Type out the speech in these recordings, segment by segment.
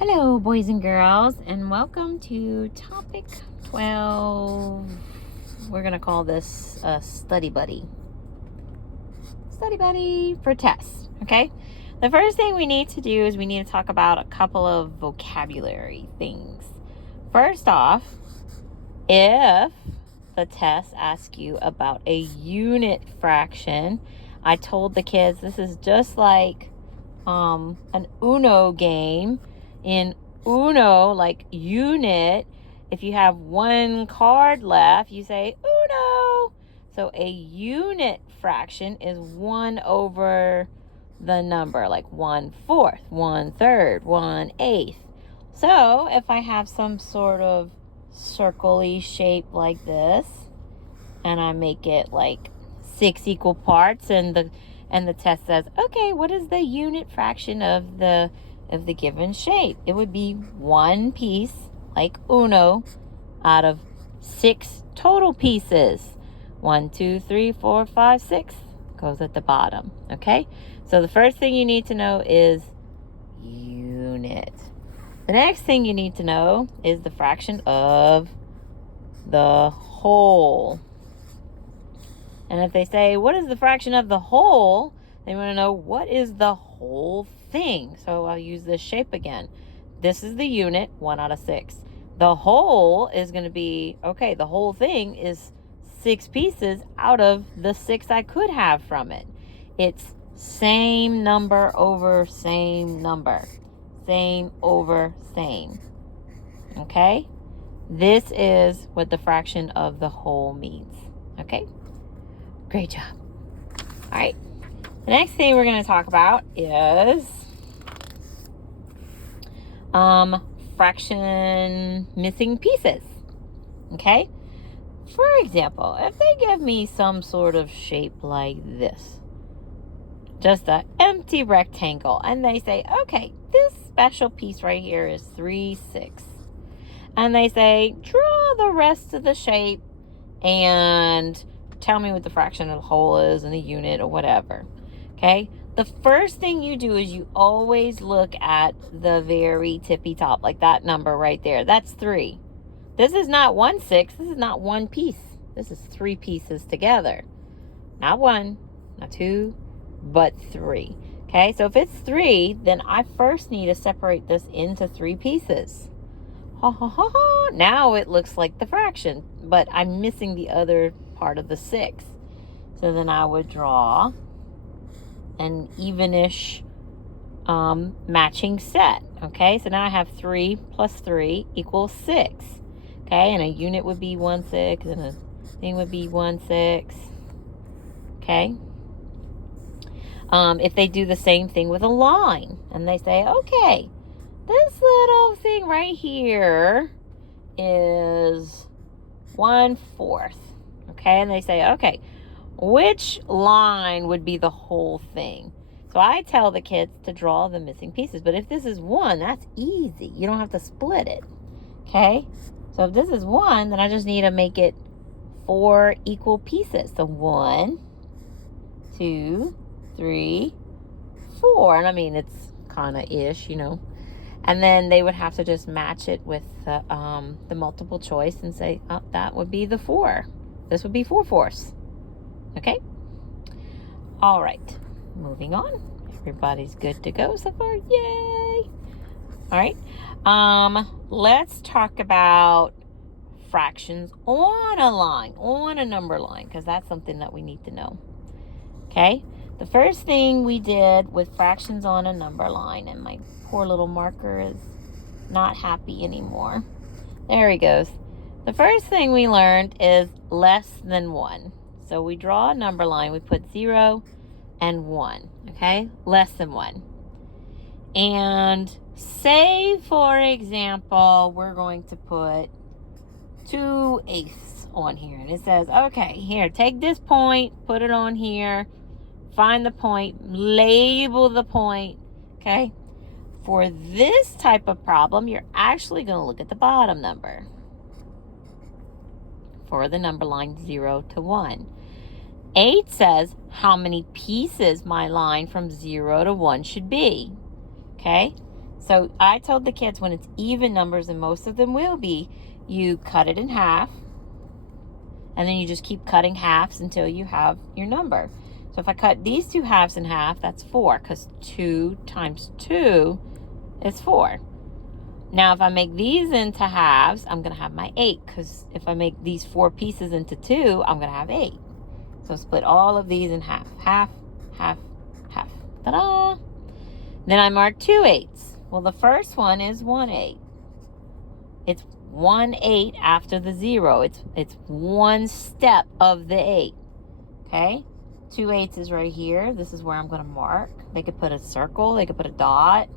Hello, boys and girls, and welcome to topic 12. We're going to call this a study buddy. Study buddy for tests, okay? The first thing we need to do is we need to talk about a couple of vocabulary things. First off, if the test asks you about a unit fraction, I told the kids this is just like an Uno game. In Uno, like unit, if you have one card left, you say Uno. So a unit fraction is 1 over the number, like 1/4, 1/3, 1/8. So if I have some sort of circle-y shape like this, and I make it like 6 equal parts, and the test says, okay, what is the unit fraction of the given shape? It would be one piece, like Uno, out of 6 total pieces. 1, 2, 3, 4, 5, 6 goes at the bottom. Okay, so the first thing you need to know is unit. The next thing you need to know is the fraction of the whole. And if they say, what is the fraction of the whole? They want to know, what is the whole thing? So I'll use this shape again. This is the unit, 1 out of 6. The whole is going to be, okay, the whole thing is 6 pieces out of the 6 I could have from it. It's same number over same number. Same over same. Okay? This is what the fraction of the whole means. Okay? Great job. All right. The next thing we're going to talk about is fraction missing pieces. Okay? For example, if they give me some sort of shape like this, just an empty rectangle, and they say, okay, this special piece right here is 3/6. And they say, draw the rest of the shape and tell me what the fraction of the whole is in the unit or whatever. Okay? The first thing you do is you always look at the very tippy top, like that number right there. That's 3. This is not 1/6. This is not one piece. This is 3 pieces together. Not 1, not 2, but 3. Okay? So if it's 3, then I first need to separate this into 3 pieces. Ha ha ha ha. Now it looks like the fraction, but I'm missing the other part of the 6. So then I would draw an evenish matching set. Okay, so now I have 3 plus 3 equals 6. Okay, and a unit would be 1/6, and a thing would be 1/6. Okay. If they do the same thing with a line, and they say, okay, this little thing right here is 1/4. Okay, and they say, okay, which line would be the whole thing? So I tell the kids to draw the missing pieces. But if this is 1, that's easy. You don't have to split it. Okay, so if this is 1, then I just need to make it 4 equal pieces. So 1, 2, 3, 4. And I mean, it's kind of ish, you know. And then they would have to just match it with the multiple choice and say, oh, that would be the 4. This would be 4/4. Okay? All right. Moving on. Everybody's good to go so far. Yay! All right. Let's talk about fractions on a line, on a number line, because that's something that we need to know. Okay? The first thing we did with fractions on a number line, and my poor little marker is not happy anymore. There he goes. The first thing we learned is less than 1. So we draw a number line. We put 0 and 1. Okay? Less than 1. And say, for example, we're going to put 2/8 on here. And it says, okay, here, take this point, put it on here, find the point, label the point. Okay? For this type of problem, you're actually going to look at the bottom number for the number line 0 to 1. 8 says how many pieces my line from 0 to 1 should be. Okay? So I told the kids when it's even numbers, and most of them will be, you cut it in half. And then you just keep cutting halves until you have your number. So if I cut these 2 halves in half, that's 4, because 2 times 2 is 4. Now, if I make these into halves, I'm going to have my 8, because if I make these 4 pieces into 2, I'm going to have 8. So split all of these in half. Half, half, half. Ta-da! Then I mark 2 8s. Well, the first one is 1 8. It's 1 8 after the 0. It's one step of the 8. Okay? 2 8s is right here. This is where I'm going to mark. They could put a circle. They could put a dot.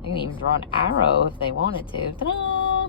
They can even draw an arrow if they wanted to. Ta-da!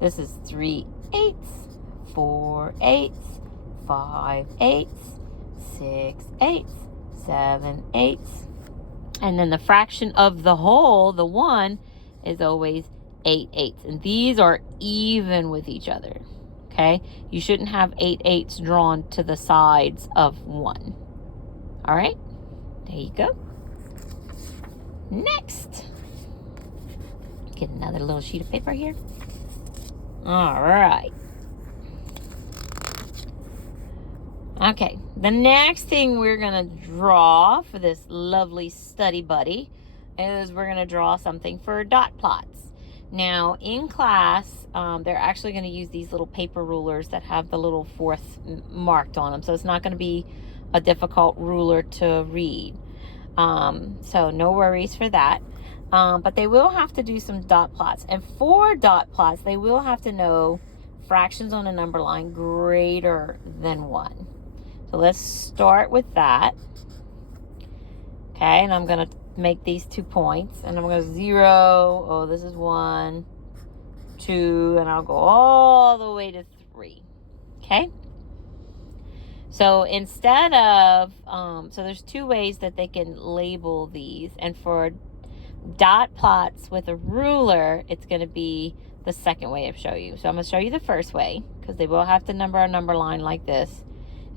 This is 3 8s, 4 8s, 5 8s, 6 8s, 7 8s. And then the fraction of the whole, the 1, is always 8 8s. And these are even with each other. Okay? You shouldn't have 8 8s drawn to the sides of 1. All right? There you go. Next. Get another little sheet of paper here. All right. Okay, the next thing we're going to draw for this lovely study buddy is we're going to draw something for dot plots. Now, in class, they're actually going to use these little paper rulers that have the little fourth marked on them. So it's not going to be a difficult ruler to read. So no worries for that. But they will have to do some dot plots. And for dot plots, they will have to know fractions on a number line greater than 1. So let's start with that. Okay, and I'm going to make these 2 points. And I'm going to 0. Oh, this is 1, 2, and I'll go all the way to 3. Okay? So instead of, so there's 2 ways that they can label these. And for dot plots with a ruler, it's going to be the second way of show you. So I'm going to show you the first way, because they will have to number a number line like this.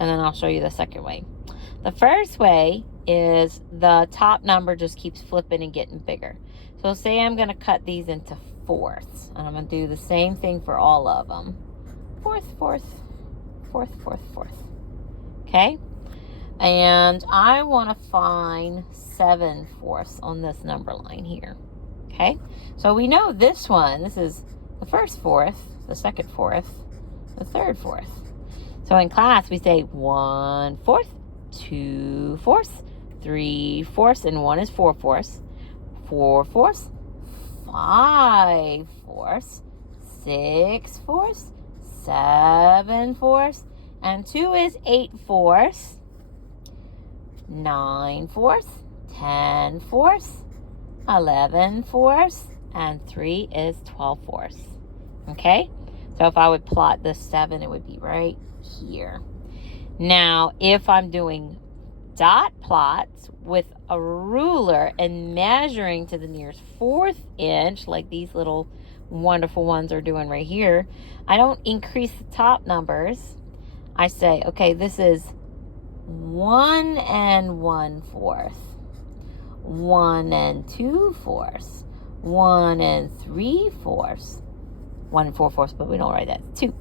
And then I'll show you the second way. The first way is the top number just keeps flipping and getting bigger. So say I'm going to cut these into fourths. And I'm going to do the same thing for all of them. Fourth, fourth, fourth, fourth, fourth. Okay? And I want to find 7 fourths on this number line here. Okay? So we know this one, this is the first fourth, the second fourth, the third fourth. So in class, we say 1 fourth, 2 fourths, 3 fourths, and 1 is 4 fourths, 4 fourths, 5 fourths, 6 fourths, 7 fourths, and 2 is 8 fourths, 9 fourths, 10 fourths, 11 fourths, and 3 is 12 fourths. Okay? So if I would plot the 7, it would be right here. Now, if I'm doing dot plots with a ruler and measuring to the nearest 4th inch, like these little wonderful ones are doing right here, I don't increase the top numbers. I say, okay, this is 1 1/4, 1 2/4, 1 3/4, 1 4/4, but we don't write that. 2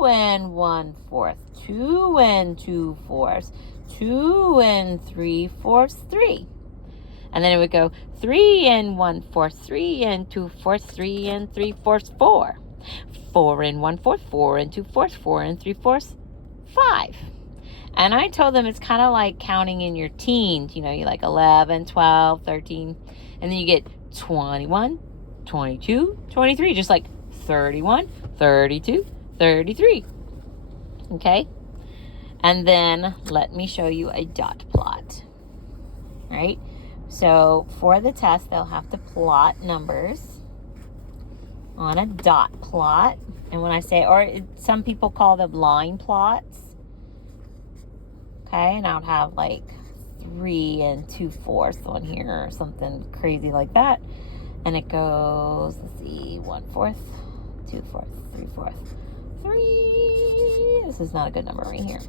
1/4, 2 2/4, 2 3/4, 3. And then it would go 3 1/4, 3 2/4, 3 3/4, 4. 4 1/4, 4 2/4, 4 3/4, 5. And I told them it's kind of like counting in your teens. You know, you like 11, 12, 13. And then you get 21, 22, 23. Just like 31, 32, 33. Okay? And then let me show you a dot plot. Right? So for the test, they'll have to plot numbers on a dot plot. And when I say, or some people call them line plots. Okay, and I would have like 3 2/4 on here or something crazy like that. And it goes, let's see, 1/4, 2/4, 3/4, 3. This is not a good number right here.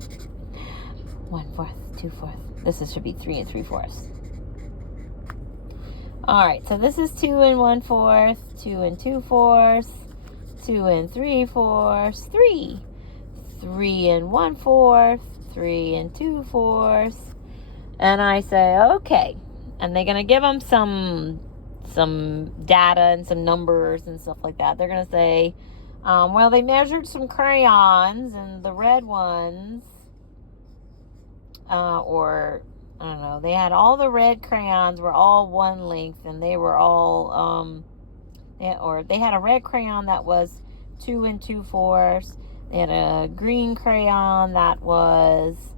1/4, 2/4. This should be 3 3/4. All right, so this is 2 1/4, 2 2/4, 2 3/4, 3. 3 1/4, 3 2/4. And I say, okay. And they're going to give them some data and some numbers and stuff like that. They're going to say, well, they measured some crayons, and the red ones, or I don't know, they had all the red crayons were all one length, and they were all, they had a red crayon that was 2 2/4. They had a green crayon that was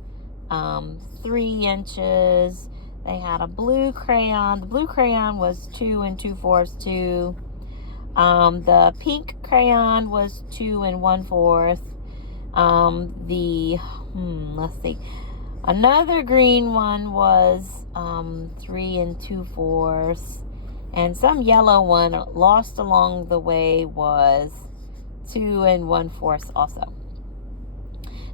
3 inches. They had a blue crayon. The blue crayon was 2 2/4 too. The pink crayon was 2 1/4. Let's see. Another green one was 3 2/4. And some yellow one lost along the way was 2 1/4 also.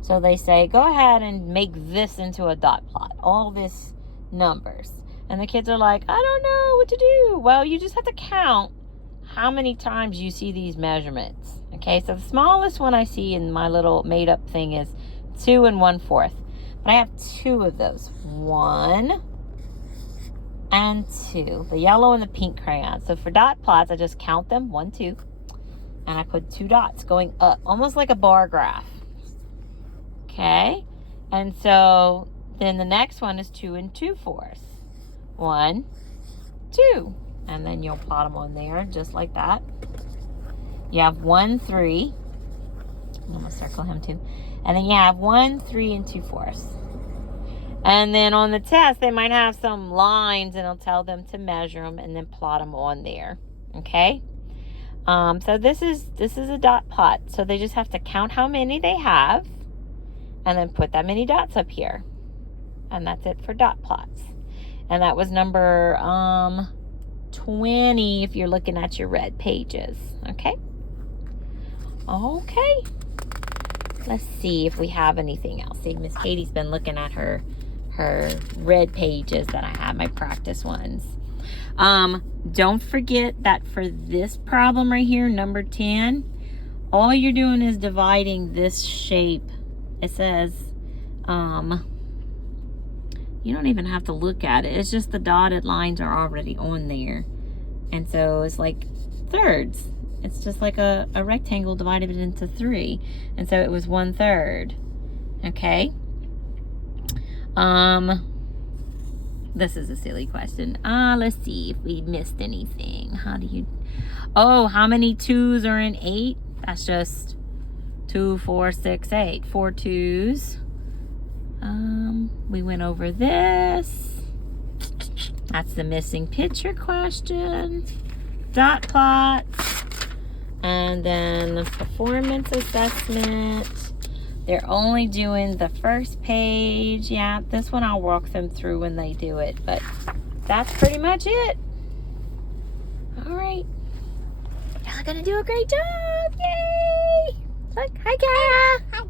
So they say, go ahead and make this into a dot plot. All this numbers. And the kids are like, I don't know what to do. Well, you just have to count how many times you see these measurements. Okay, so the smallest one I see in my little made up thing is 2 1/4. But I have 2 of those. 1 and 2. The yellow and the pink crayon. So for dot plots, I just count them. 1, 2. And I put 2 dots going up. Almost like a bar graph. Okay. And so then the next one is 2 2/4. 1, 2. And then you'll plot them on there just like that. You have 1, 3. I'm going to circle him too. And then you have 1, 3 2/4. And then on the test, they might have some lines, and it'll tell them to measure them and then plot them on there. Okay? So this is a dot plot. So they just have to count how many they have and then put that many dots up here. And that's it for dot plots. And that was number 20 if you're looking at your red pages. Okay? Okay. Let's see if we have anything else. See, Miss Katie's been looking at her red pages that I have, my practice ones. Don't forget that for this problem right here, number 10, all you're doing is dividing this shape. It says, you don't even have to look at it. It's just the dotted lines are already on there. And so it's like thirds. It's just like a rectangle divided into 3. And so it was 1/3. Okay. This is a silly question. Let's see if we missed anything. How many 2s are in 8? That's just 2, 4, 6, 8. 4 2s. We went over this. That's the missing picture question. Dot plots. And then the performance assessment. They're only doing the first page. Yeah, this one I'll walk them through when they do it. But that's pretty much it. All right. Y'all are going to do a great job. Yay! Look, hi, Kara. Hi.